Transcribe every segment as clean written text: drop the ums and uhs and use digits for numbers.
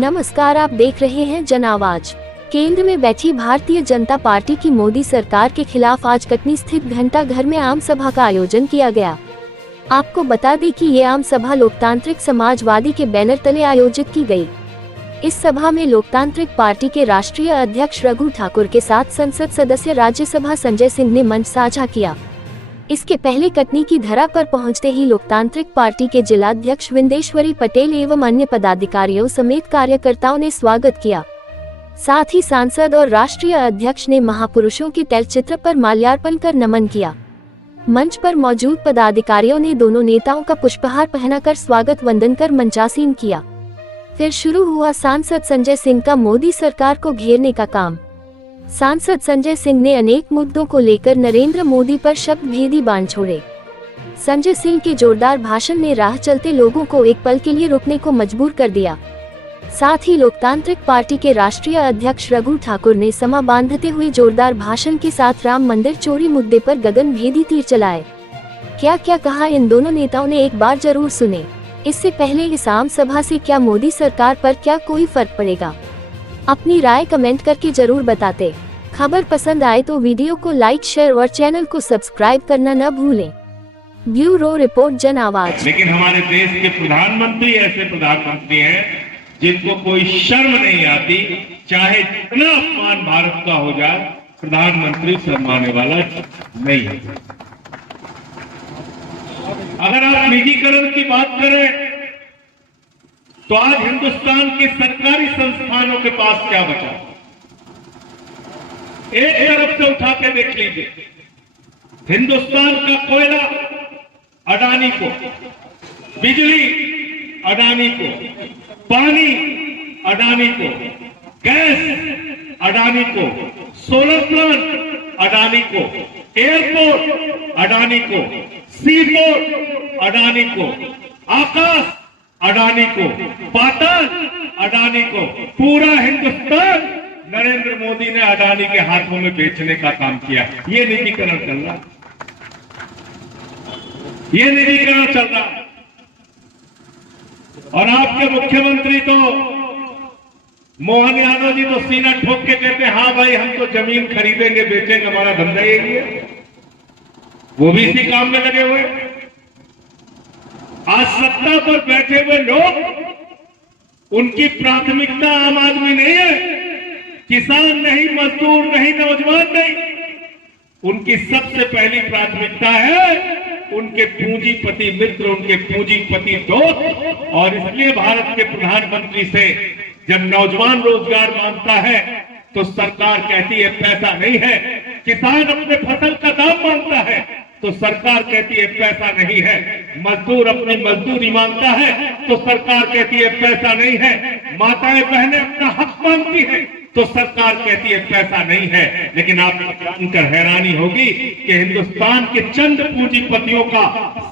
नमस्कार, आप देख रहे हैं जन आवाज। केंद्र में बैठी भारतीय जनता पार्टी की मोदी सरकार के खिलाफ आज कटनी स्थित घंटा घर में आम सभा का आयोजन किया गया। आपको बता दें कि ये आम सभा लोकतांत्रिक समाजवादी के बैनर तले आयोजित की गई। इस सभा में लोकतांत्रिक पार्टी के राष्ट्रीय अध्यक्ष रघु ठाकुर के साथ संसद सदस्य राज्यसभा संजय सिंह ने मंच साझा किया। इसके पहले कटनी की धरा पर पहुंचते ही लोकतांत्रिक पार्टी के जिलाध्यक्ष विंदेश्वरी पटेल एवं अन्य पदाधिकारियों समेत कार्यकर्ताओं ने स्वागत किया। साथ ही सांसद और राष्ट्रीय अध्यक्ष ने महापुरुषों के तैलचित्र पर माल्यार्पण कर नमन किया। मंच पर मौजूद पदाधिकारियों ने दोनों नेताओं का पुष्पहार पहनाकर स्वागत वंदन कर मंचासीन किया। फिर शुरू हुआ सांसद संजय सिंह का मोदी सरकार को घेरने का काम। सांसद संजय सिंह ने अनेक मुद्दों को लेकर नरेंद्र मोदी पर शब्द भेदी बाण छोड़े। संजय सिंह के जोरदार भाषण ने राह चलते लोगों को एक पल के लिए रुकने को मजबूर कर दिया। साथ ही लोकतांत्रिक पार्टी के राष्ट्रीय अध्यक्ष रघु ठाकुर ने समा बांधते हुए जोरदार भाषण के साथ राम मंदिर चोरी मुद्दे पर गगन भेदी तीर चलाए। क्या क्या कहा इन दोनों नेताओं ने, एक बार जरूर सुने। इससे पहले इस आम सभा से क्या मोदी सरकार पर क्या कोई फर्क पड़ेगा? अपनी राय कमेंट करके जरूर बताते। खबर पसंद आए तो वीडियो को लाइक, शेयर और चैनल को सब्सक्राइब करना न भूलें। ब्यूरो रिपोर्ट, जन आवाज। लेकिन हमारे देश के प्रधानमंत्री ऐसे प्रधानमंत्री हैं जिनको कोई शर्म नहीं आती, चाहे जितना अपमान भारत का हो जाए, प्रधानमंत्री शर्माने वाला नहीं है। अगर आप निजीकरण की बात करें तो आज हिंदुस्तान के सरकारी संस्थानों के पास क्या बचा? एक तरफ से उठा के देख लीजिए, हिंदुस्तान का कोयला अडानी को, बिजली अडानी को, पानी अडानी को, गैस अडानी को, सोलर प्लांट अडानी को, एयरपोर्ट अडानी को, सी पोर्ट अडानी को, आकाश अडानी को, पाताल अडानी को, पूरा हिंदुस्तान नरेंद्र मोदी ने अडानी के हाथों में बेचने का काम किया। ये निजीकरण चल रहा, ये निजीकरण चल रहा। और आपके मुख्यमंत्री तो मोहन यादव जी तो सीना ठोक के कहते हैं, हाँ भाई हम तो जमीन खरीदेंगे बेचेंगे, हमारा धंधा यही है। वो भी इसी काम में लगे हुए। आज सत्ता पर बैठे हुए लोग, उनकी प्राथमिकता आम आदमी नहीं है, किसान नहीं, मजदूर नहीं, नौजवान नहीं। उनकी सबसे पहली प्राथमिकता है उनके पूंजीपति मित्र, उनके पूंजीपति दोस्त। और इसलिए भारत के प्रधानमंत्री से जब नौजवान रोजगार मांगता है तो सरकार कहती है पैसा नहीं है। किसान अपने फसल का दाम मांगता है तो सरकार कहती है पैसा नहीं है। मजदूर अपनी मजदूरी मांगता है तो सरकार कहती है पैसा नहीं है। माताएं बहनें अपना हक मांगती है तो सरकार कहती है पैसा नहीं है। लेकिन आपको जानकर हैरानी होगी कि हिंदुस्तान के चंद पूंजीपतियों का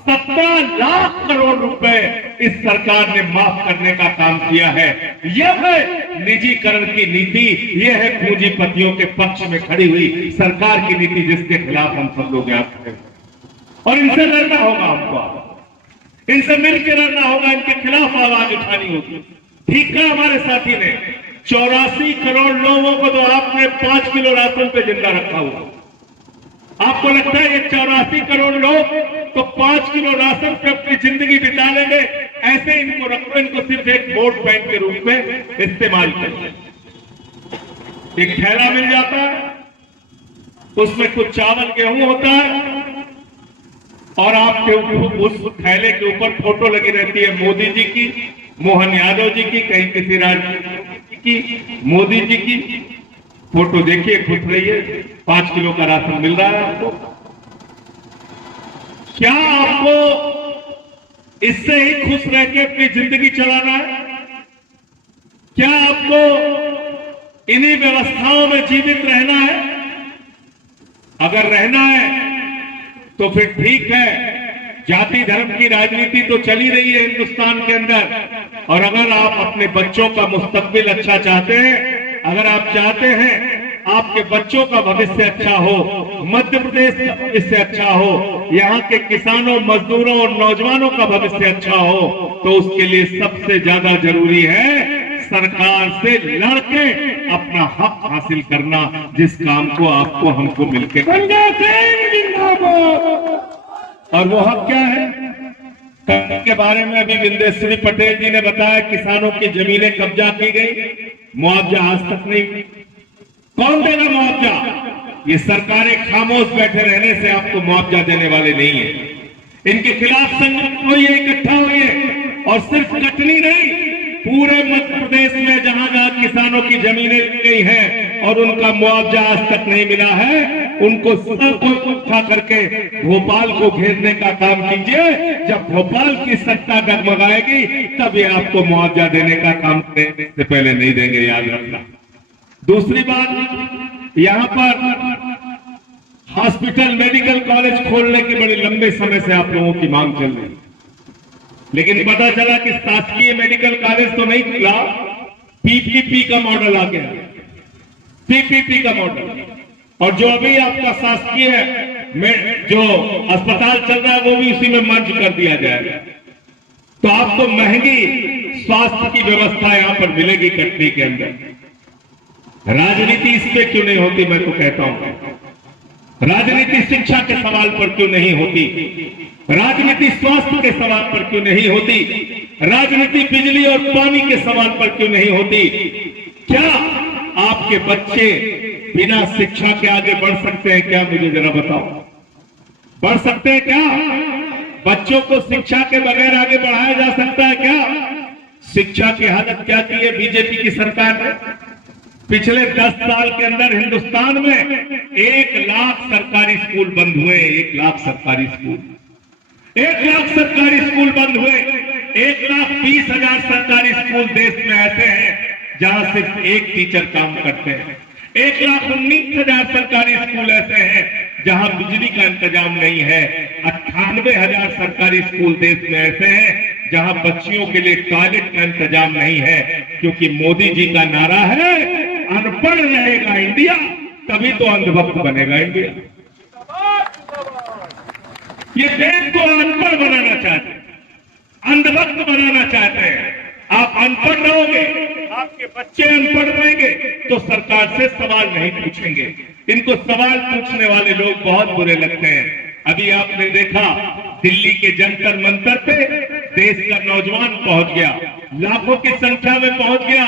17 लाख करोड़ रुपए इस सरकार ने माफ करने का काम किया है। यह है निजीकरण की नीति, यह है पूंजीपतियों के पक्ष में खड़ी हुई सरकार की नीति, जिसके खिलाफ हम सब लोग याद करें। और इनसे लड़ना होगा, हमको इनसे मिलकर लड़ना होगा, इनके खिलाफ आवाज उठानी होगी। ठीक है, हमारे साथी ने 84 करोड़ लोगों को तो आपने 5 किलो राशन पे जिंदा रखा हुआ। आपको लगता है ये 84 करोड़ लोग तो 5 किलो राशन पे अपनी जिंदगी बिता लेंगे? ऐसे इनको रखो, इनको सिर्फ एक वोट बैंक के रूप में इस्तेमाल करें। एक थैला मिल जाता है, उसमें कुछ चावल गेहूं होता है और आपके उस थैले के ऊपर फोटो लगी रहती है मोदी जी की, मोहन यादव जी की, कहीं किसी राज्य की, मोदी जी की फोटो देखिए, खुश रहिए। 5 किलो का राशन मिल रहा है आपको। क्या आपको इससे ही खुश रह के अपनी जिंदगी चलाना है? क्या आपको इन्हीं व्यवस्थाओं में जीवित रहना है? अगर रहना है तो फिर ठीक है, जाति धर्म की राजनीति तो चली रही है हिंदुस्तान के अंदर। और अगर आप अपने बच्चों का मुस्तकबिल अच्छा चाहते हैं, अगर आप चाहते हैं आपके बच्चों का भविष्य अच्छा हो, मध्य प्रदेश का भविष्य अच्छा हो, यहाँ के किसानों, मजदूरों और नौजवानों का भविष्य अच्छा हो, तो उसके लिए सबसे ज्यादा जरूरी है सरकार से लड़के अपना हक हासिल करना, जिस काम को आपको हमको मिलके और वो हक क्या है के बारे में अभी बिंदेश्वरी पटेल जी ने बताया। किसानों की जमीनें कब्जा की गई, मुआवजा आज तक नहीं। कौन देगा मुआवजा? ये सरकारें खामोश बैठे रहने से आपको मुआवजा देने वाले नहीं है। इनके खिलाफ संगठन हुई है, इकट्ठा हुई है, और सिर्फ कटनी नहीं, पूरे मध्य प्रदेश में जहां जहां किसानों की जमीनें गई हैं और उनका मुआवजा आज तक नहीं मिला है, उनको सबको इकट्ठा करके भोपाल को घेरने का काम कीजिए। जब भोपाल की सत्ता डगमगाएगी तब ये आपको मुआवजा देने का काम करने से पहले नहीं देंगे, याद रखना। दूसरी बात, यहाँ पर हॉस्पिटल मेडिकल कॉलेज खोलने की बड़ी लंबे समय से आप लोगों की मांग चल रही, लेकिन पता चला कि शासकीय मेडिकल कॉलेज तो नहीं खुला, पीपीपी का मॉडल आ गया, पीपीपी का मॉडल। और जो अभी आपका शासकीय जो अस्पताल चल रहा है वो भी उसी में मर्ज कर दिया जाएगा। तो आपको महंगी स्वास्थ्य की व्यवस्था यहां पर मिलेगी कटनी के अंदर। राजनीति इस पे क्यों नहीं होती? मैं तो कहता हूं राजनीति शिक्षा के सवाल पर क्यों नहीं होती? राजनीति स्वास्थ्य के सवाल पर क्यों नहीं होती? राजनीति बिजली और पानी के सवाल पर क्यों नहीं होती? क्या आपके बच्चे बिना शिक्षा के आगे बढ़ सकते हैं क्या? मुझे जरा बताओ, बढ़ सकते हैं क्या? बच्चों को शिक्षा के बगैर आगे बढ़ाया जा सकता है क्या? शिक्षा की हालत क्या की है बीजेपी की सरकार ने? पिछले 10 साल के अंदर हिंदुस्तान में 1 लाख सरकारी स्कूल बंद हुए। 1 लाख सरकारी स्कूल, 1 लाख सरकारी स्कूल बंद हुए। 1,20,000 सरकारी स्कूल देश में ऐसे हैं जहां सिर्फ एक टीचर काम करते हैं। 1,19,000 सरकारी स्कूल ऐसे हैं जहां बिजली का इंतजाम नहीं है। 98,000 सरकारी स्कूल देश में ऐसे हैं जहां बच्चियों के लिए टॉयलेट का इंतजाम नहीं है, क्योंकि मोदी जी का नारा है अनपढ़ रहेगा इंडिया, तभी तो अंधभक्त बनेगा इंडिया। ये देश को अनपढ़ बनाना चाहते हैं, अंधभक्त बनाना चाहते हैं। आप अनपढ़ रहोगे, आपके बच्चे अनपढ़ रहेंगे तो सरकार से सवाल नहीं पूछेंगे। इनको सवाल पूछने वाले लोग बहुत बुरे लगते हैं। अभी आपने देखा दिल्ली के जंतर मंतर पे देश का नौजवान पहुंच गया, लाखों की संख्या में पहुंच गया।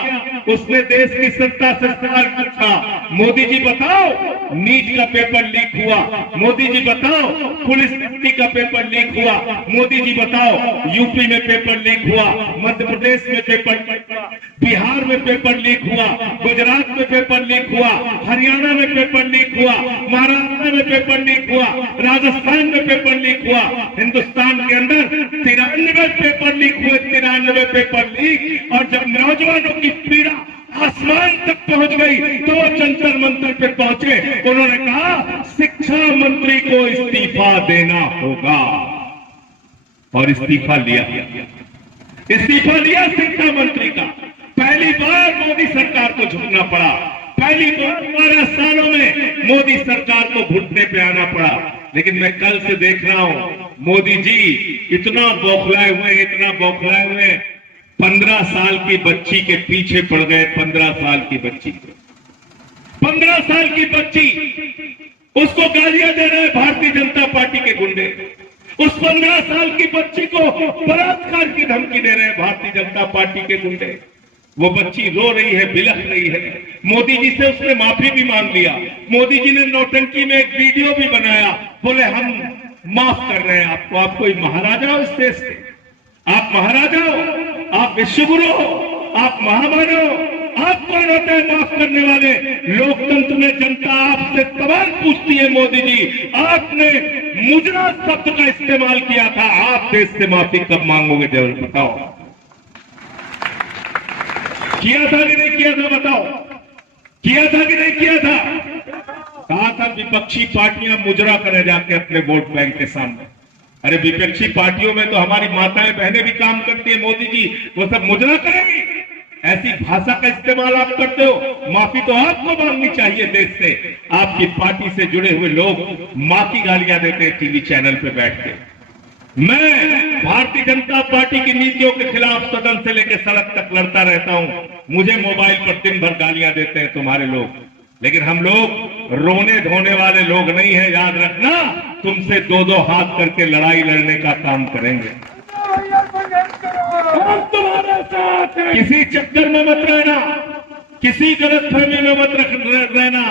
उसने देश की सत्ता से सवाल पूछा, मोदी जी बताओ नीट का पेपर लीक हुआ, मोदी जी बताओ पुलिस भर्ती का पेपर लीक हुआ, मोदी जी बताओ यूपी में पेपर लीक हुआ, मध्य प्रदेश में पेपर लीक हुआ, बिहार में पेपर लीक हुआ, गुजरात में पेपर लीक हुआ, हरियाणा में पेपर लीक हुआ, महाराष्ट्र में पेपर लीक हुआ, राजस्थान में पेपर लीक हुआ। हिंदुस्तान के अंदर 93 पेपर लीक हुए, 93 पेपर लीक। और जब नौजवानों की पीड़ा आसमान तक पहुंच गई तो वो जंतर मंतर पे पहुंचे। उन्होंने कहा शिक्षा मंत्री को इस्तीफा देना होगा, और इस्तीफा लिया, इस्तीफा लिया शिक्षा मंत्री का। पहली बार मोदी सरकार को झुकना पड़ा, पहली बार 12 सालों में मोदी सरकार को घुटने पे आना पड़ा। लेकिन मैं कल से देख रहा हूं मोदी जी इतना बौखलाए हुए, इतना बौखलाए हुए, 15 साल की बच्ची के पीछे पड़ गए। 15 साल की बच्ची, 15 साल की बच्ची, उसको गालियां दे रहे हैं भारतीय जनता पार्टी के गुंडे। उस 15 साल की बच्ची को बलात्कार की धमकी दे रहे हैं भारतीय जनता पार्टी के गुंडे। वो बच्ची रो रही है, बिलख रही है। मोदी जी से उसने माफी भी मांग लिया। मोदी जी ने नौटंकी में एक वीडियो भी बनाया, बोले हम माफ कर रहे हैं आपको। आप कोई महाराजा हो इस देश के, आप महाराजा हो, आप विश्वगुरु हो, आप महामानव हो। आप कौन होते हैं माफ करने वाले? लोकतंत्र में जनता आपसे सवाल पूछती है, मोदी जी आपने मुजरा शब्द का इस्तेमाल किया था, आप देश से माफी कब मांगोगे? जरूर बताओ, किया था कि नहीं किया था? बताओ, किया था कि नहीं किया था? कहा था विपक्षी पार्टियां मुजरा करें जाके अपने वोट बैंक के सामने। अरे विपक्षी पार्टियों में तो हमारी माताएं बहनें भी काम करती है, मोदी जी वो सब मुजरा करेंगी? ऐसी भाषा का इस्तेमाल आप करते हो, माफी तो आपको मांगनी चाहिए देश से। आपकी पार्टी से जुड़े हुए लोग मां की गालियां देते हैं टीवी चैनल पे बैठ के। मैं भारतीय जनता पार्टी की नीतियों के खिलाफ सदन से लेकर सड़क तक लड़ता रहता हूं। मुझे मोबाइल पर दिन भर गालियां देते हैं तुम्हारे लोग, लेकिन हम लोग रोने धोने वाले लोग नहीं है। याद रखना, तुमसे दो दो हाथ करके लड़ाई लड़ने का काम करेंगे। हम तुम्हारे साथ हैं। किसी चक्कर में मत रहना, किसी गलतफहमी में मत रहना।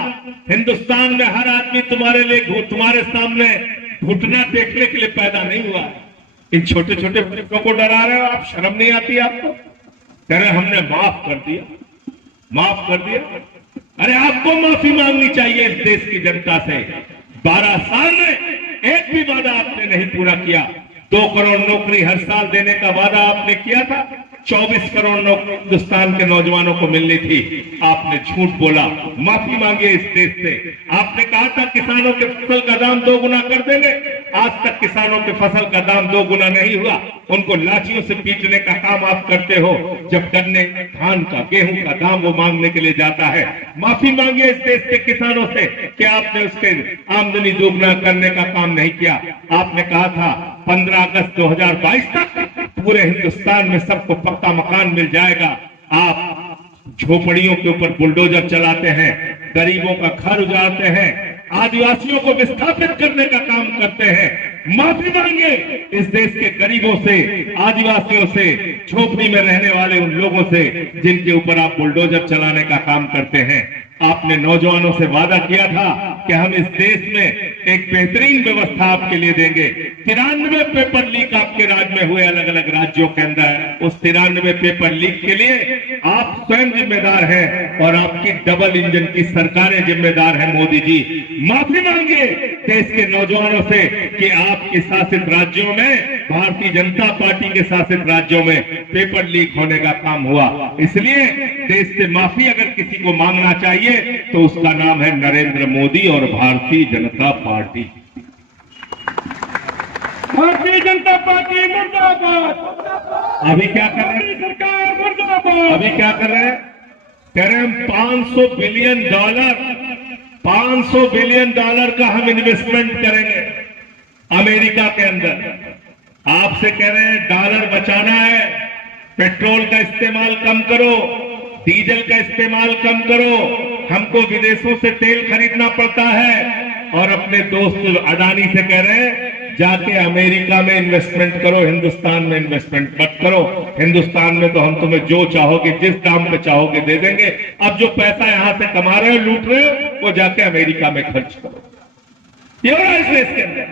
हिंदुस्तान में हर आदमी तुम्हारे लिए, तुम्हारे सामने घुटना टेकने के लिए पैदा नहीं हुआ। इन छोटे छोटे बच्चों को डरा रहे हो आप, शर्म नहीं आती आपको? कह रहे हमने माफ कर दिया, माफ कर दिया। अरे आपको माफी मांगनी चाहिए इस देश की जनता से। 12 साल में एक भी वादा आपने नहीं पूरा किया। 2 करोड़ नौकरी हर साल देने का वादा आपने किया था। 24 करोड़ नौकरी हिंदुस्तान के नौजवानों को मिलनी थी, आपने झूठ बोला। माफी मांगिए इस देश से। आपने कहा था किसानों के फसल का दाम 2 गुना कर देंगे, आज तक किसानों के फसल का दाम 2 गुना नहीं हुआ। उनको लाठियों से पीटने का काम आप करते हो। जब गन्ने, धान का, गेहूं का दाम वो मांगने के लिए जाता है। माफी मांगिए इस देश के किसानों से कि आपने उसके आमदनी दोगुना करने का काम नहीं किया। आपने कहा था 15 अगस्त 2022 तक पूरे हिंदुस्तान में सबको पक्का मकान मिल जाएगा। आप झोपड़ियों के ऊपर बुलडोजर चलाते हैं, गरीबों का घर उजाड़ते हैं, आदिवासियों को विस्थापित करने का काम करते हैं। माफी मांगे इस देश के गरीबों से, आदिवासियों से, झोपड़ी में रहने वाले उन लोगों से जिनके ऊपर आप बुलडोजर चलाने का काम करते हैं। आपने नौजवानों से वादा किया था कि हम इस देश में एक बेहतरीन व्यवस्था आपके लिए देंगे। 93 पेपर लीक आपके राज्य में हुए, अलग अलग राज्यों के अंदर। उस 93 पेपर लीक के लिए आप स्वयं जिम्मेदार हैं और आपकी डबल इंजन की सरकारें जिम्मेदार हैं। मोदी जी, माफी मांगिए देश के नौजवानों से कि आपके शासित राज्यों में, भारतीय जनता पार्टी के शासित राज्यों में पेपर लीक होने का काम हुआ। इसलिए देश से माफी अगर किसी को मांगना चाहिए तो उसका नाम है नरेंद्र मोदी और भारतीय जनता पार्टी। भारतीय जनता पार्टी मुर्दाबाद। अभी क्या कर रहे हैं सरकार? मुर्दाबाद। अभी क्या कर रहे हैं? कह रहे हैं 500 बिलियन डॉलर का हम इन्वेस्टमेंट करेंगे अमेरिका के अंदर। आपसे कह रहे हैं डॉलर बचाना है, पेट्रोल का इस्तेमाल कम करो, डीजल का इस्तेमाल कम करो। हमको विदेशों से तेल खरीदना पड़ता है। और अपने दोस्त अडानी से कह रहे हैं जाके अमेरिका में इन्वेस्टमेंट करो, हिंदुस्तान में इन्वेस्टमेंट मत करो। हिंदुस्तान में तो हम तुम्हें जो चाहोगे, जिस दाम पे चाहोगे दे देंगे। अब जो पैसा यहां से कमा रहे हो, लूट रहे हो, वो जाके अमेरिका में खर्च करो। ये हो रहा है इस देश के अंदर।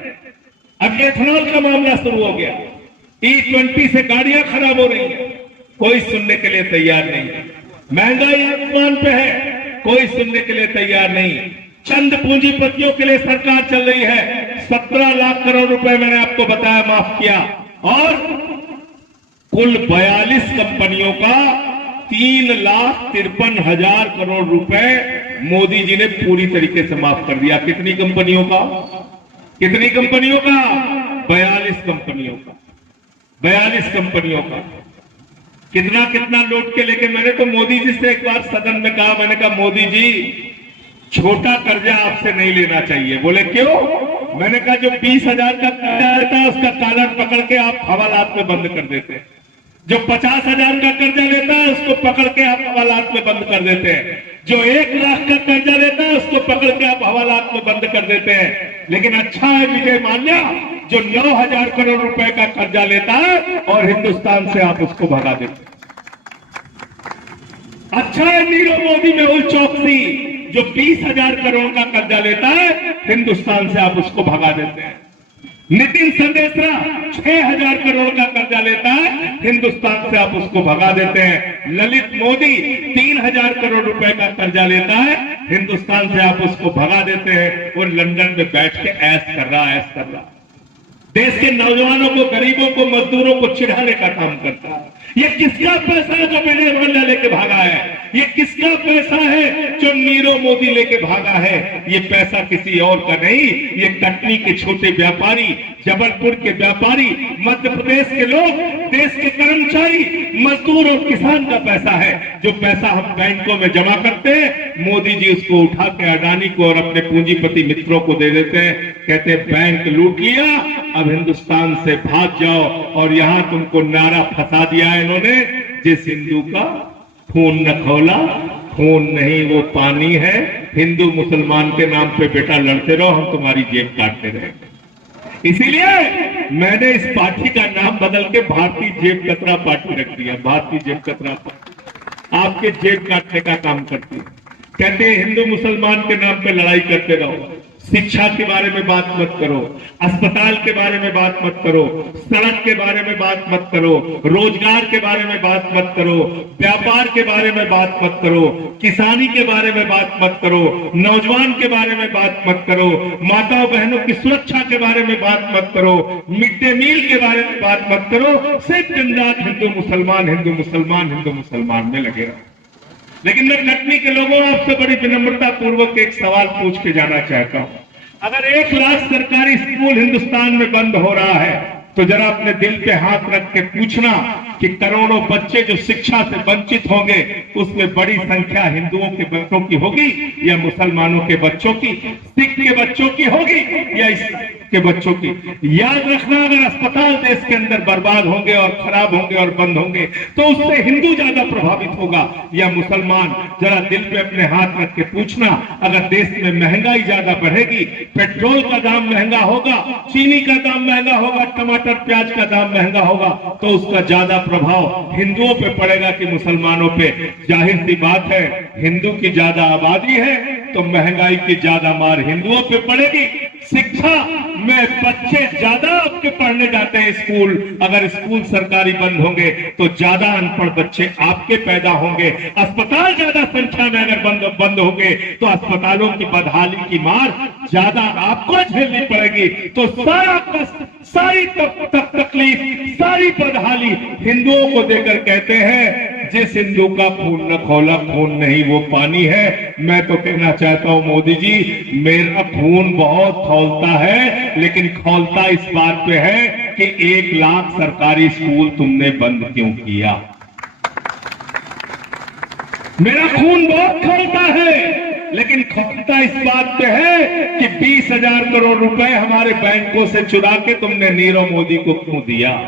अब एथेनॉल का मामला शुरू हो गया। E20 से गाड़ियां खराब हो रही है, कोई सुनने के लिए तैयार नहीं है। महंगाई आसमान पे है, कोई सुनने के लिए तैयार नहीं। चंद पूंजीपतियों के लिए सरकार चल रही है। 17 लाख करोड़ रुपए मैंने आपको बताया माफ किया, और कुल 42 कंपनियों का 3,53,000 करोड़ रुपए मोदी जी ने पूरी तरीके से माफ कर दिया। कितनी कंपनियों का? कितनी कंपनियों का? 42 कंपनियों का। 42 कंपनियों का कितना कितना लौट के लेके। मैंने तो मोदी जी से एक बार सदन में कहा, मैंने कहा मोदी जी छोटा कर्जा आपसे नहीं लेना चाहिए। बोले क्यों? मैंने कहा जो 20,000 का कर्जा लेता है उसका कॉलर पकड़ के आप हवालात में बंद कर देते हैं। जो 50,000 का कर्जा लेता है उसको पकड़ के आप हवालात में बंद कर देते हैं। जो 1 लाख का कर्जा लेता है उसको पकड़ के आप हवालात में बंद कर देते हैं। लेकिन अच्छा है विजय माल्या जो 9,000 करोड़ रुपए का कर्जा लेता है और हिंदुस्तान से आप उसको भगा देते हैं। अच्छा है नीरव मोदी मेहुल चौकसी जो 20,000 करोड़ का कर्जा लेता है, हिंदुस्तान से आप उसको भगा देते हैं। नितिन संदेशरा 6,000 करोड़ का कर्जा लेता है, हिंदुस्तान से आप उसको भगा देते हैं। ललित मोदी 3,000 करोड़ रुपए का कर्जा लेता है, हिंदुस्तान से आप उसको भगा देते हैं। वो लंदन में बैठ के ऐश कर रहा। देश के नौजवानों को, गरीबों को, मजदूरों को चिढ़ाने का काम करता है। ये किसका पैसा है जो विजय माल्या लेके भागा है? ये किसका पैसा है जो नीरव मोदी लेके भागा है? ये पैसा किसी और का नहीं, ये कटनी के छोटे व्यापारी, जबलपुर के व्यापारी, मध्य प्रदेश के लोग, देश के कर्मचारी, मजदूर और किसान का पैसा है। जो पैसा हम बैंकों में जमा करते हैं, मोदी जी उसको उठा के अडानी को और अपने पूंजीपति मित्रों को दे देते हैं। कहते हैं बैंक लूट लिया, अब हिंदुस्तान से भाग जाओ। और यहां तुमको नारा फंसा दिया है इन्होंने, जिस हिंदू का खून न खौला, खून नहीं वो पानी है। हिंदू मुसलमान के नाम पे बेटा लड़ते रहो, हम तुम्हारी जेब काटते रहेंगे। इसीलिए मैंने इस पार्टी का नाम बदल के भारतीय जेब कतरा पार्टी रख दिया। भारतीय जेब कतरा पार्टी आपके जेब काटने का काम करती है। कहते हैं हिंदू मुसलमान के नाम पे लड़ाई करते रहो, शिक्षा के बारे में बात मत करो, अस्पताल के बारे में बात मत करो, सड़क के बारे में बात मत करो, रोजगार के बारे में बात मत करो, व्यापार के बारे में बात मत करो, किसानी के बारे में बात मत करो, नौजवान के बारे में बात मत करो, माताओं बहनों की सुरक्षा के बारे में बात मत करो, मिड डे मील के बारे में बात मत करो। सिर्फ दिन रात हिंदू मुसलमान, हिंदू मुसलमान, हिंदू मुसलमान में लगे रहो। लेकिन मैं कटनी के लोगों आपसे बड़ी विनम्रता पूर्वक एक सवाल पूछ के जाना चाहता हूं। अगर 1 लाख सरकारी स्कूल हिंदुस्तान में बंद हो रहा है, तो जरा अपने दिल पे हाथ रख के पूछना कि करोड़ों बच्चे जो शिक्षा से वंचित होंगे, उसमें बड़ी संख्या हिंदुओं के बच्चों की होगी या मुसलमानों के बच्चों की, सिख के बच्चों की होगी या ईसाई के बच्चों की? याद रखना, अगर अस्पताल देश के अंदर बर्बाद होंगे और खराब होंगे और बंद होंगे, तो उससे हिंदू ज्यादा प्रभावित होगा या मुसलमान? जरा दिल पे अपने हाथ रख के पूछना। अगर देश में महंगाई ज्यादा बढ़ेगी, पेट्रोल का दाम महंगा होगा, चीनी का दाम महंगा होगा, टमाटर प्याज का दाम महंगा होगा, तो उसका ज्यादा प्रभाव हिंदुओं पे पड़ेगा कि मुसलमानों पे? जाहिर सी बात है, हिंदू की ज्यादा आबादी है तो महंगाई की ज्यादा मार हिंदुओं पे पड़ेगी। शिक्षा में बच्चे ज्यादा आपके पढ़ने जाते हैं स्कूल, अगर स्कूल सरकारी बंद होंगे तो ज्यादा अनपढ़ बच्चे आपके पैदा होंगे। अस्पताल ज्यादा संख्या में अगर बंद होंगे तो अस्पतालों की बदहाली की मार ज्यादा आपको झेलनी पड़ेगी। तो सारा कष्ट, सारी तकलीफ, सारी बदहाली हिंदुओं को देकर कहते हैं जिस हिंदू का खून न खौला, खून नहीं वो पानी है। मैं तो कहना चाहता हूं मोदी जी, मेरा खून बहुत खौलता है, लेकिन खौलता इस बात पे है कि 1 लाख सरकारी स्कूल तुमने बंद क्यों किया। मेरा खून बहुत खौलता है, लेकिन खौलता इस बात पे है कि 20,000 करोड़ रुपए हमारे बैंकों से चुरा के तुमने नीरव मोदी को क्यों दिया।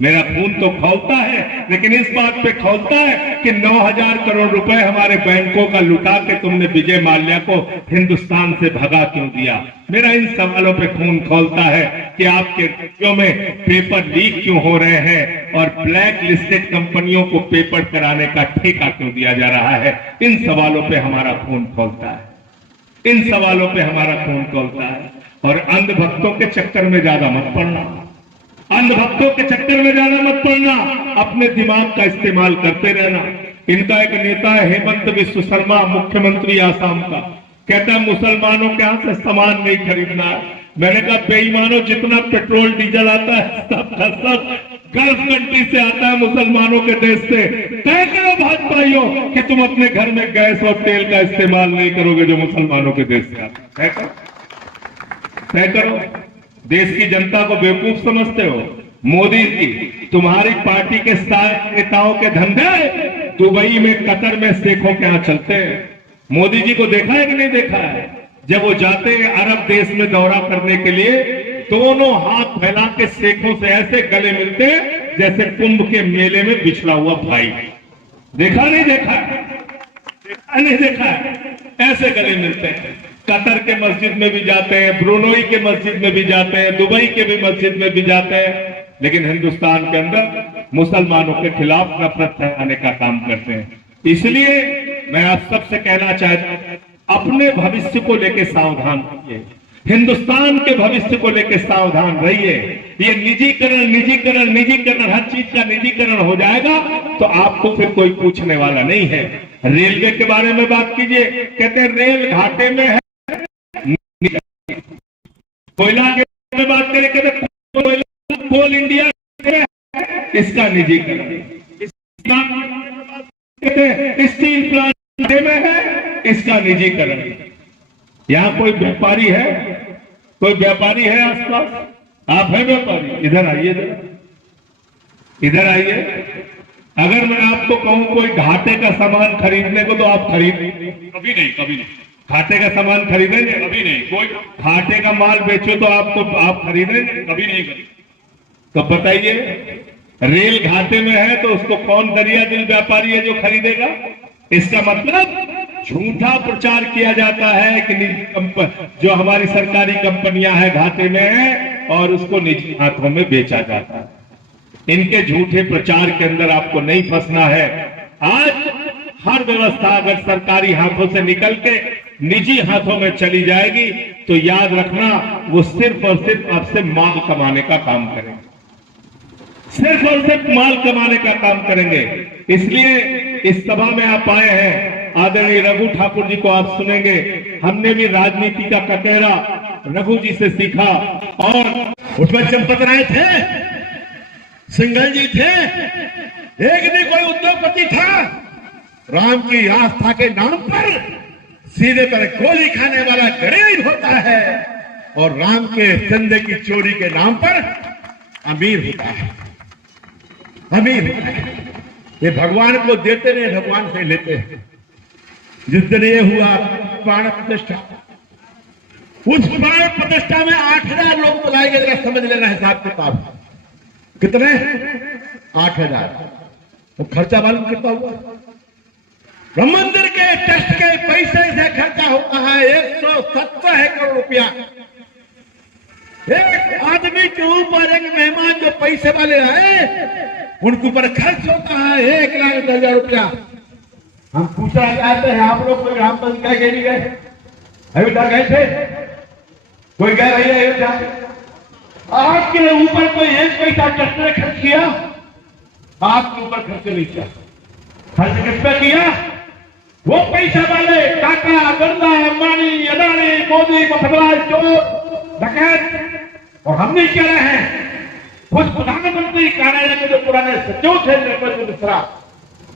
मेरा खून तो खौलता है, लेकिन इस बात पे खौलता है कि 9,000 करोड़ रुपए हमारे बैंकों का लुटा के तुमने विजय माल्या को हिंदुस्तान से भगा क्यों दिया। मेरा इन सवालों पे खून खौलता है कि आपके राज्यों में पेपर लीक क्यों हो रहे हैं और ब्लैक लिस्टेड कंपनियों को पेपर कराने का ठेका क्यों दिया जा रहा है। इन सवालों पे हमारा खून खौलता है, इन सवालों पे हमारा खून खौलता है। और अंधभक्तों के चक्कर में ज्यादा मत पड़ना, अंधभक्तों के चक्कर में ज्यादा मत पड़ना, अपने दिमाग का इस्तेमाल करते रहना। इनका एक नेता है हेमंत बिस्व शर्मा, मुख्यमंत्री आसाम का, कहता है मुसलमानों के यहां से सामान नहीं खरीदना है। मैंने कहा बेईमानों, जितना पेट्रोल डीजल आता है सब का सब गल्फ कंट्री से आता है, मुसलमानों के देश से। तय करो भाजपाइयों कि तुम अपने घर में गैस और तेल का इस्तेमाल नहीं करोगे जो मुसलमानों के देश से आता है। तय करो। देश की जनता को बेवकूफ समझते हो? मोदी जी, तुम्हारी पार्टी के सारे नेताओं के धंधे दुबई में, कतर में शेखों के यहां चलते हैं। मोदी जी को देखा है कि नहीं देखा है? जब वो जाते हैं अरब देश में दौरा करने के लिए, दोनों हाथ फैला के शेखों से ऐसे गले मिलते हैं जैसे कुंभ के मेले में बिछड़ा हुआ भाई। देखा नहीं देखा? देखा नहीं देखा? ऐसे गले मिलते हैं। कतर के मस्जिद में भी जाते हैं, ब्रुनोई के मस्जिद में भी जाते हैं, दुबई के भी मस्जिद में भी जाते हैं, लेकिन हिंदुस्तान के अंदर मुसलमानों के खिलाफ नफरत फैलाने का काम करते हैं। इसलिए मैं आप सबसे कहना चाहता हूं, अपने भविष्य को लेकर सावधान रहिए, हिंदुस्तान के भविष्य को लेकर सावधान रहिए। ये निजीकरण निजीकरण निजीकरण, हर चीज का निजीकरण हो जाएगा तो आपको फिर कोई पूछने वाला नहीं है। रेलवे के बारे में बात कीजिए, कहते हैं रेल घाटे में है। कोयला के बारे में बात करें, कहते कोल इंडिया, इसका निजीकरण। स्टील प्लांट में है, इसका निजीकरण। यहाँ कोई व्यापारी है? कोई व्यापारी है आसपास? आप है व्यापारी? इधर आइए, इधर आइए। अगर मैं आपको कहूं कोई घाटे का सामान खरीदने को, तो आप खरीद? कभी नहीं, कभी नहीं। घाटे का सामान खरीदेंगे? कभी नहीं। कोई घाटे का माल बेचो तो आप खरीदेंगे? कभी नहीं करी। तो बताइए, रेल घाटे में है तो उसको कौन दरिया दिल व्यापारी है जो खरीदेगा? इसका मतलब झूठा प्रचार किया जाता है कि जो हमारी सरकारी कंपनियां हैं घाटे में है और उसको निजी हाथों में बेचा जाता है। इनके झूठे प्रचार के अंदर आपको नहीं फंसना है। आज हर व्यवस्था अगर सरकारी हाथों से निकल के निजी हाथों में चली जाएगी तो याद रखना, वो सिर्फ और सिर्फ आपसे माल कमाने का काम करेंगे, सिर्फ और सिर्फ माल कमाने का काम करेंगे। इसलिए इस सभा में आप आए हैं, आदरणीय रघु ठाकुर जी को आप सुनेंगे। हमने भी राजनीति का कटहरा रघु जी से सीखा और उसमें चंपत राय थे, सिंघल जी थे, एक भी कोई उद्योगपति था। राम की आस्था के नाम पर सीधे पर गोली खाने वाला गरीब होता है और राम के चंदे की चोरी के नाम पर अमीर होता है, अमीर होता है। ये भगवान को देते नहीं, भगवान से लेते हैं। जिस दिन ये हुआ प्राण प्रतिष्ठा, उस प्राण प्रतिष्ठा में 8000 लोग बुलाए गए। समझ लेना हिसाब किताब कितने? 8000। तो खर्चा मालूम कितना हुआ? राम मंदिर के ट्रस्ट के पैसे से खर्चा होता है 170 करोड़ रुपया। एक आदमी के ऊपर, एक मेहमान जो पैसे वाले आए उनके ऊपर खर्च होता है 1,10,000 रुपया। हम पूछना चाहते हैं, आप लोग कोई राम मंदिर गए नहीं गए? अयोध्या गए थे? कोई गए रही है अयोध्या? आपके ऊपर कोई एक पैसा ट्रस्ट ने खर्च किया? आपके ऊपर खर्च नहीं किया। खर्च किस पे किया? वो पैसा वाले टाटा, बिरला, अंबानी, अडानी, मोदी, मफतलाल, चोर, डकैत। और हम नहीं कह रहे हैं, खुद प्रधानमंत्री कार्यालय के जो पुराने सचिव थे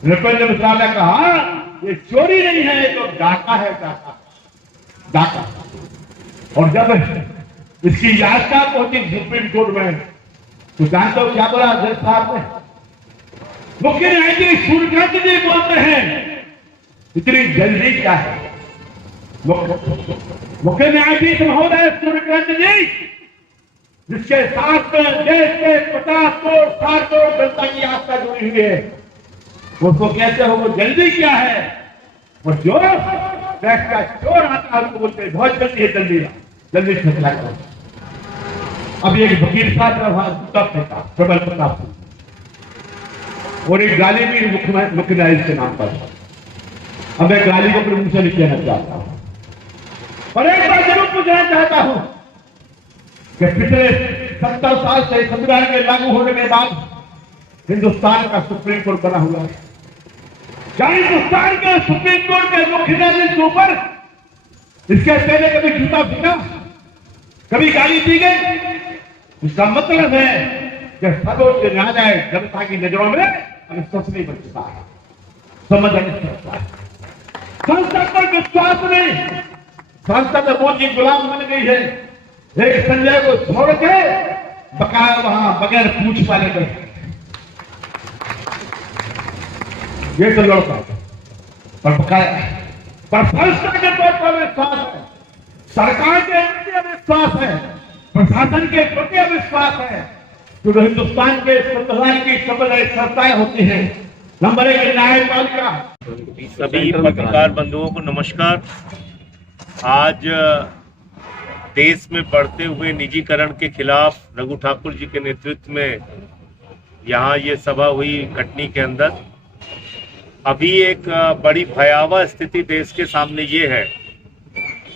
नृपेंद्र मिश्रा ने कहा ये चोरी नहीं है, ये तो डाका है, डाका। और जब इसकी याचिका पहुंची सुप्रीम कोर्ट में तो जानते हो क्या बोला जज साहब ने? मुख्य न्यायाधीश सूर्यकांत जी बोलते हैं इतनी जल्दी क्या है? मुख्य न्यायाधीश महोदय सूर्यकांत जी, जिसके साथ देश के 50 करोड़ 60 करोड़ जनता की आस्था जुड़ी हुई है, उसको कहते हो वो जल्दी क्या है? और जो देश का चोर आता है उसको बोलते हैं बहुत जल्दी है, जल्दी फैसला करो। अब एक वकील साहब था प्रबल प्रताप, और एक गाली भी मुख्य न्यायाधीश के नाम पर। अब मैं गाली को प्रमुख से नहीं कहना चाहता हूं, और एक बार जरूर पूछना चाहता हूं कि पिछले 70 साल से संविधान के लागू होने के बाद हिंदुस्तान का सुप्रीम कोर्ट बना हुआ है। क्या हिंदुस्तान के सुप्रीम कोर्ट के मुख्य न्यायाधीश के ऊपर इसके पहले कभी जूता फीका, कभी गाली दी गई? इसका मतलब है कि सर्वोच्च न्यायालय जनता की नजरों में विश्वास नहीं बन चुका है, समझ नहीं सकता है। संसद पर विश्वास नहीं, संसद मोदी गुलाम बन गई है। एक संजय को छोड़ के बकाया वहां बगैर पूछ वाले गए, ये तो लड़का पर बकाया, पर संस्था के तौर पर विश्वास है, सरकार के प्रति अविश्वास है, प्रशासन के प्रति अविश्वास है। जो हिंदुस्तान के संविधान की संस्थाएं होती हैं, नंबर 1 न्यायपालिका। सभी पत्रकार बंधुओं को नमस्कार। आज देश में बढ़ते हुए निजीकरण के खिलाफ रघु ठाकुर जी के नेतृत्व में यहाँ ये सभा हुई कटनी के अंदर। अभी एक बड़ी भयावह स्थिति देश के सामने ये है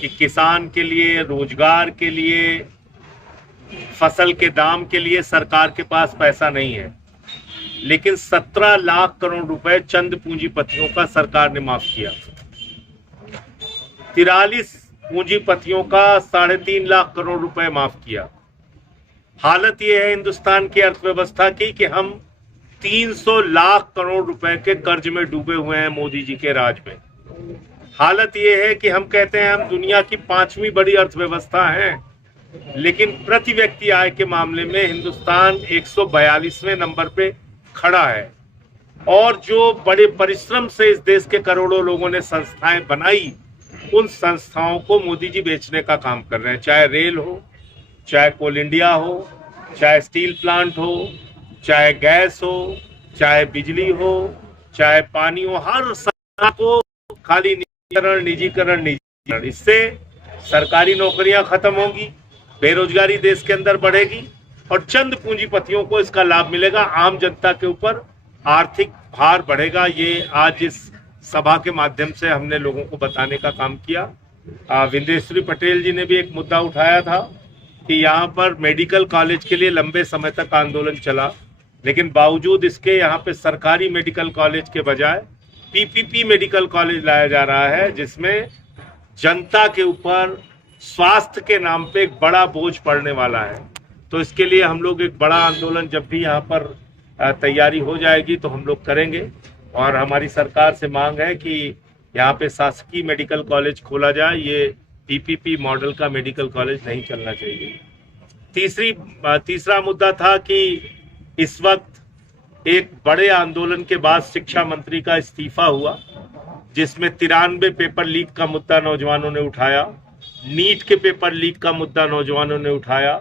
कि किसान के लिए, रोजगार के लिए, फसल के दाम के लिए सरकार के पास पैसा नहीं है, लेकिन 17 लाख करोड़ रुपए चंद पूंजीपतियों का सरकार ने माफ किया। 43 पूंजीपतियों का 3.5 लाख करोड़ रुपए माफ किया। हालत यह है हिंदुस्तान की अर्थव्यवस्था की कि हम 300 लाख करोड़ रुपए के कर्ज में डूबे हुए हैं मोदी जी के राज में। हालत ये है कि हम कहते हैं हम दुनिया की 5वीं बड़ी अर्थव्यवस्था हैं, लेकिन प्रति व्यक्ति आय के मामले में हिंदुस्तान 142वें नंबर पे खड़ा है। और जो बड़े परिश्रम से इस देश के करोड़ों लोगों ने संस्थाएं बनाई, उन संस्थाओं को मोदी जी बेचने का काम कर रहे हैं। चाहे रेल हो, चाहे कोल इंडिया हो, चाहे स्टील प्लांट हो, चाहे गैस हो, चाहे बिजली हो, चाहे पानी हो, हर संस्था को खाली निजीकरण। इससे सरकारी नौकरियां खत्म होंगी, बेरोजगारी देश के अंदर बढ़ेगी और चंद पूंजीपतियों को इसका लाभ मिलेगा। आम जनता के ऊपर आर्थिक भार बढ़ेगा। ये आज इस सभा के माध्यम से हमने लोगों को बताने का काम किया। विंदेश्वरी पटेल जी ने भी एक मुद्दा उठाया था कि यहाँ पर मेडिकल कॉलेज के लिए लंबे समय तक आंदोलन चला, लेकिन बावजूद इसके यहाँ पे सरकारी मेडिकल कॉलेज के बजाय पीपीपी मेडिकल कॉलेज लाया जा रहा है, जिसमें जनता के ऊपर स्वास्थ्य के नाम पे एक बड़ा बोझ पड़ने वाला है। तो इसके लिए हम लोग एक बड़ा आंदोलन जब भी यहाँ पर तैयारी हो जाएगी तो हम लोग करेंगे। और हमारी सरकार से मांग है कि यहाँ पे शासकीय मेडिकल कॉलेज खोला जाए, ये पीपीपी मॉडल का मेडिकल कॉलेज नहीं चलना चाहिए। तीसरा मुद्दा था कि इस वक्त एक बड़े आंदोलन के बाद शिक्षा मंत्री का इस्तीफा हुआ, जिसमें 93 पेपर लीक का मुद्दा नौजवानों ने उठाया, नीट के पेपर लीक का मुद्दा नौजवानों ने उठाया,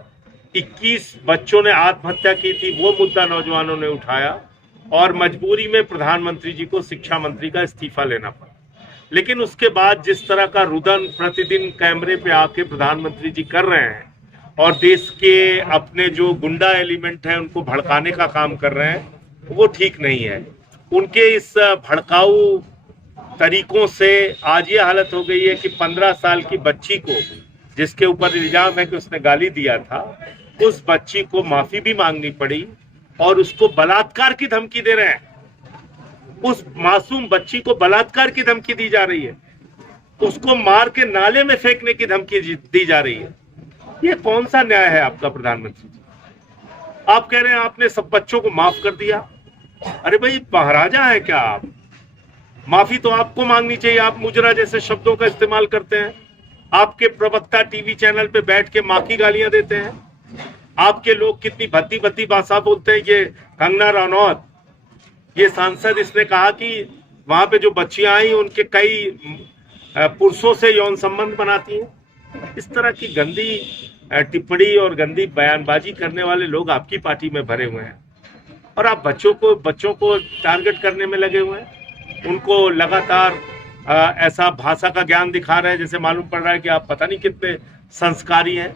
21 बच्चों ने आत्महत्या की थी वो मुद्दा नौजवानों ने उठाया, और मजबूरी में प्रधानमंत्री जी को शिक्षा मंत्री का इस्तीफा लेना पड़ा। लेकिन उसके बाद जिस तरह का रुदन प्रतिदिन कैमरे पे आके प्रधानमंत्री जी कर रहे हैं और देश के अपने जो गुंडा एलिमेंट हैं उनको भड़काने का काम कर रहे हैं, वो ठीक नहीं है। उनके इस भड़काऊ तरीकों से आज ये हालत हो गई है कि 15 साल की बच्ची को, जिसके ऊपर इल्जाम है कि उसने गाली दिया था, उस बच्ची को माफी भी मांगनी पड़ी और उसको बलात्कार की धमकी दे रहे हैं। उस मासूम बच्ची को बलात्कार की धमकी दी जा रही है, उसको मार के नाले में फेंकने की धमकी दी जा रही है। ये कौन सा न्याय है आपका प्रधानमंत्री जी? आप कह रहे हैं आपने सब बच्चों को माफ कर दिया। अरे भाई, महाराजा है क्या आप? माफी तो आपको मांगनी चाहिए। आप मुजरा जैसे शब्दों का इस्तेमाल करते हैं। आपके प्रवक्ता टीवी चैनल पे बैठ के माँ की गालियां देते हैं। आपके लोग कितनी भद्दी भद्दी भाषा बोलते हैं। ये कंगना रनौत, ये सांसद, इसने कहा कि वहां पे जो बच्चियां आई उनके कई पुरुषों से यौन संबंध बनाती हैं। इस तरह की गंदी टिप्पणी और गंदी बयानबाजी करने वाले लोग आपकी पार्टी में भरे हुए हैं, और आप बच्चों को टारगेट करने में लगे हुए हैं। उनको लगातार ऐसा भाषा का ज्ञान दिखा रहे हैं जैसे मालूम पड़ रहा है कि आप पता नहीं कितने संस्कारी हैं।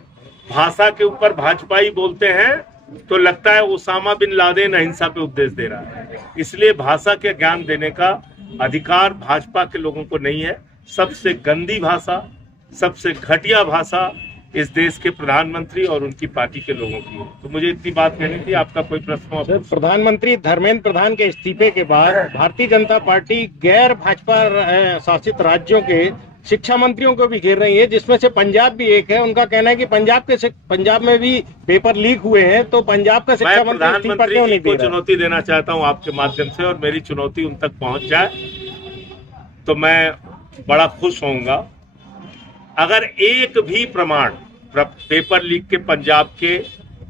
भाषा के ऊपर भाजपाई बोलते हैं तो लगता है ओसामा बिन लादेन अहिंसा पे उपदेश दे रहा है। इसलिए भाषा के ज्ञान देने का अधिकार भाजपा के लोगों को नहीं है। सबसे गंदी भाषा, सबसे घटिया भाषा इस देश के प्रधानमंत्री और उनकी पार्टी के लोगों की है। तो मुझे इतनी बात कहनी थी। आपका कोई प्रश्न हो? प्रधानमंत्री धर्मेंद्र प्रधान के इस्तीफे के बाद भारतीय जनता पार्टी गैर भाजपा शासित राज्यों के शिक्षा मंत्रियों को भी घेर रही है, जिसमें से पंजाब भी एक है। उनका कहना है कि पंजाब में भी पेपर लीक हुए हैं, तो पंजाब का शिक्षा मंत्री इस्तीफा क्यों नहीं दे रहा? चुनौती देना चाहता हूं आपके माध्यम से, और मेरी चुनौती उन तक पहुंच जाए तो मैं बड़ा खुश होऊंगा। अगर एक भी प्रमाण पेपर लीक के पंजाब के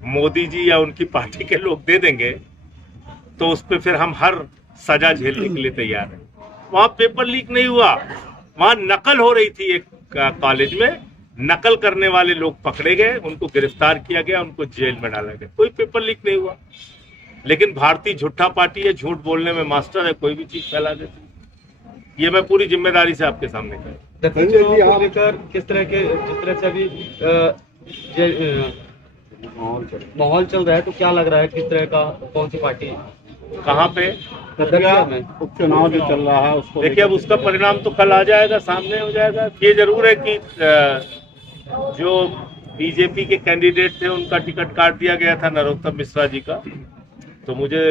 मोदी जी या उनकी पार्टी के लोग दे देंगे तो उस पर फिर हम हर सजा झेलने के लिए तैयार हैं। वहां पेपर लीक नहीं हुआ, वहां नकल हो रही थी। एक कॉलेज में नकल करने वाले लोग पकड़े गए, उनको गिरफ्तार किया गया, उनको जेल में डाला गया। कोई पेपर लीक नहीं हुआ। लेकिन भारतीय झूठा पार्टी है, झूठ बोलने में मास्टर है, कोई भी चीज फैला देती है। ये मैं पूरी जिम्मेदारी से आपके सामने कह रहा हूं। चुनाव को लेकर जिस तरह से अभी माहौल चल रहा है, तो क्या लग रहा है किस तरह का, कौन सी पार्टी कहाँ पे में उपचुनाव जो चल रहा है उसको देखिए, अब उसका परिणाम तो कल आ जाएगा, सामने हो जाएगा। ये जरूर है कि जो बीजेपी के कैंडिडेट थे उनका टिकट काट दिया गया था, नरोत्तम मिश्रा जी का। तो मुझे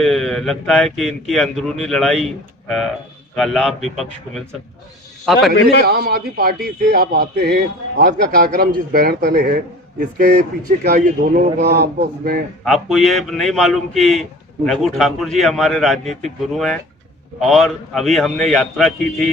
लगता है कि इनकी अंदरूनी लड़ाई का लाभ विपक्ष को मिल सकता है। आम आदमी पार्टी से आप आते हैं, आज का कार्यक्रम जिस बैनर तले है, इसके पीछे का ये दोनों का आपस में, आपको ये नहीं मालूम कि रघु ठाकुर जी हमारे राजनीतिक गुरु हैं और अभी हमने यात्रा की थी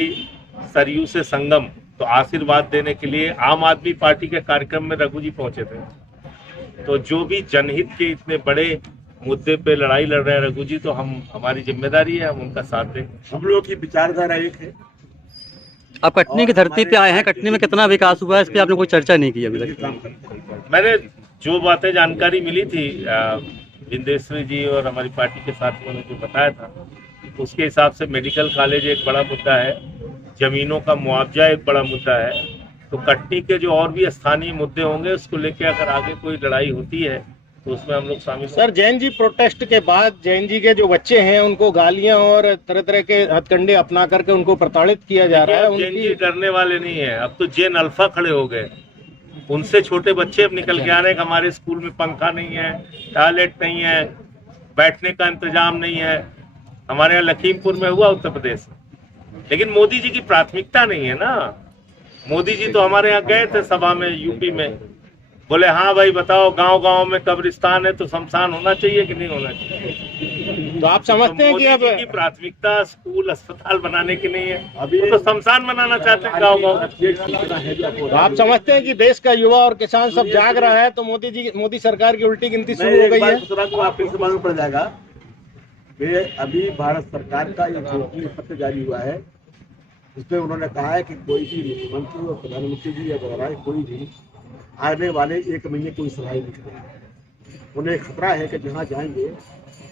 सरयू से संगम, तो आशीर्वाद देने के लिए आम आदमी पार्टी के कार्यक्रम में रघु जी पहुंचे थे। तो जो भी जनहित के इतने बड़े मुद्दे पे लड़ाई लड़ रहे हैं रघु जी, तो हमारी जिम्मेदारी है हम उनका साथ दें। हम लोगों की विचारधारा एक है। आप कटनी की धरती पे आए हैं, कटनी में कितना विकास हुआ है इस पे आपने कोई चर्चा नहीं की अभी तक? मैंने जो बातें जानकारी मिली थी बिंदेश्वरी जी और हमारी पार्टी के साथियों ने जो बताया था, उसके हिसाब से मेडिकल कॉलेज एक बड़ा मुद्दा है, जमीनों का मुआवजा एक बड़ा मुद्दा है। तो कटनी के जो और भी स्थानीय मुद्दे होंगे उसको लेकर अगर आगे कोई लड़ाई होती है तो उसमें हम लोग शामिल। सर, जैन जी प्रोटेस्ट के बाद जैन जी के जो बच्चे हैं उनको गालियां और तरह तरह के हथकंडे अपना करके उनको प्रताड़ित किया जा रहा है। जैन जी डरने वाले नहीं है, अब तो जैन अल्फा खड़े हो गए। उनसे छोटे बच्चे अब निकल के आ रहे हैं कि हमारे स्कूल में पंखा नहीं है, टॉयलेट नहीं है, बैठने का इंतजाम नहीं है। हमारे यहाँ लखीमपुर में हुआ उत्तर प्रदेश में, लेकिन मोदी जी की प्राथमिकता नहीं है ना। मोदी जी तो हमारे यहाँ गए थे सभा में यूपी में, बोले हाँ भाई बताओ गांव गांव में कब्रिस्तान है तो शमशान होना चाहिए कि नहीं होना चाहिए। तो आप समझते हैं कि अब मोदी जी की प्राथमिकता स्कूल अस्पताल बनाने की नहीं है, अभी तो शमशान बनाना चाहते हैं गाँव गाँव। तो आप समझते हैं कि देश का युवा और किसान सब जाग रहा है, तो मोदी सरकार की उल्टी गिनती शुरू हो गई है। आपको से मालूम पड़ जाएगा। अभी भारत सरकार का एक घोषणा पत्र जारी हुआ है, उसमें उन्होंने कहा है कि कोई भी मुख्यमंत्री और प्रधानमंत्री जी या वगैरह कोई भी आने वाले 1 महीने कोई सभाएं नहीं करेंगे। उन्हें खतरा है कि जहाँ जाएंगे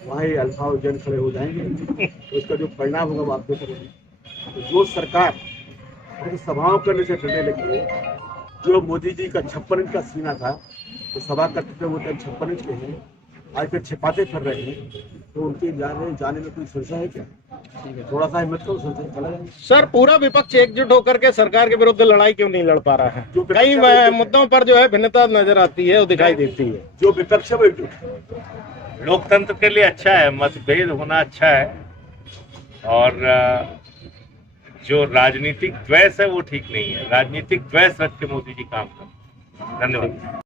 वहाँ ही अल्फा और जैन खड़े हो जाएंगे, तो इसका जो परिणाम होगा वो आप देख रहे हैं। तो जो सरकार सभाओं करने से डरने लगी है, जो मोदी जी का 56 इंच का सीना था, तो सभा करते थे वो तब 56 इंच के हैं, आज फिर छिपाते फिर रहे हैं, तो उनके जाने में कोई संशय है क्या? थोड़ा सा हिम्मत करो, संशय चला जाए। सर, पूरा विपक्ष एकजुट होकर के सरकार के विरुद्ध लड़ाई क्यों नहीं लड़ पा रहा है? कई मुद्दों पर जो है भिन्नता नजर आती है, वो दिखाई देती है। जो विपक्ष है वो एकजुट। लोकतंत्र के लिए अच्छा है, मतभेद होना अच्छा है, और जो राजनीतिक द्वेष है वो ठीक नहीं है। राजनीतिक द्वेष रख के मोदी जी काम करते हैं। धन्यवाद।